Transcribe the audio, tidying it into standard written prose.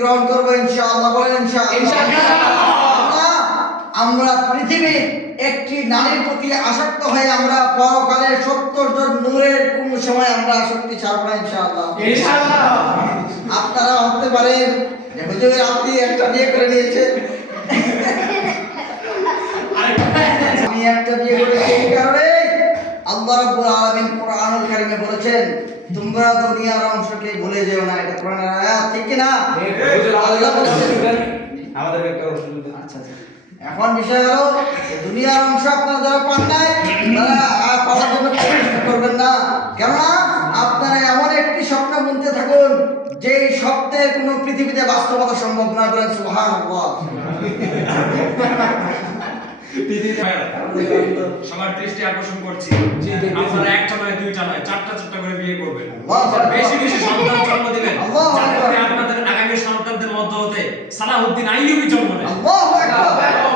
গ্রহণ করবো ইনশাআল্লাহ। বলেন ইনশাআল্লাহ। আমরা পৃথিবীর একটি নারীর প্রতি আসক্ত হয়ে আমরা পরকালে 70 জন নূরের কোন সময় আমরা আসক্তি ছাড়ব না ইনশাআল্লাহ। আপনারা ভাবতে পারেন যে হুজুর আপনি একটা বিয়ে করে নিয়েছে, আমি একটা বিয়ে করেছি, এই কারণে আল্লাহ রাব্বুল আলামিন কোরআনুল কারীমে বলেছেন তোমরা দুনিয়ার অংশকে ভুলে যেও না। এটা কোরআনের আয়াত, ঠিক কি না? আল্লাহ বলেছেন আমাদের একটা প্রশ্ন। আচ্ছা, এখন বিষয় হলো দুনিয়ার অংশ আপনারা যারা পান নাই তারা পাওয়ার জন্য চেষ্টা করবেন না, কেননা আপনারা এমন একটি স্বপ্ন বুনতে থাকুন যে স্বপ্নের কোনো পৃথিবীতে বাস্তবতা সম্ভব নয়। বলেন সুবহানাল্লাহ। সবার দৃষ্টি আকর্ষণ করছি, আপনারা একটা নয় দুইটা নয় চারটা করে বিয়ে করবেন, বেশি বেশি সন্তান জন্ম দিবেন, যাতে করে আপনাদের আগামী সন্তানদের মধ্য হতে সালাহুদ্দিন আইয়ুবী জন্ম নেয়। আল্লাহু আকবার।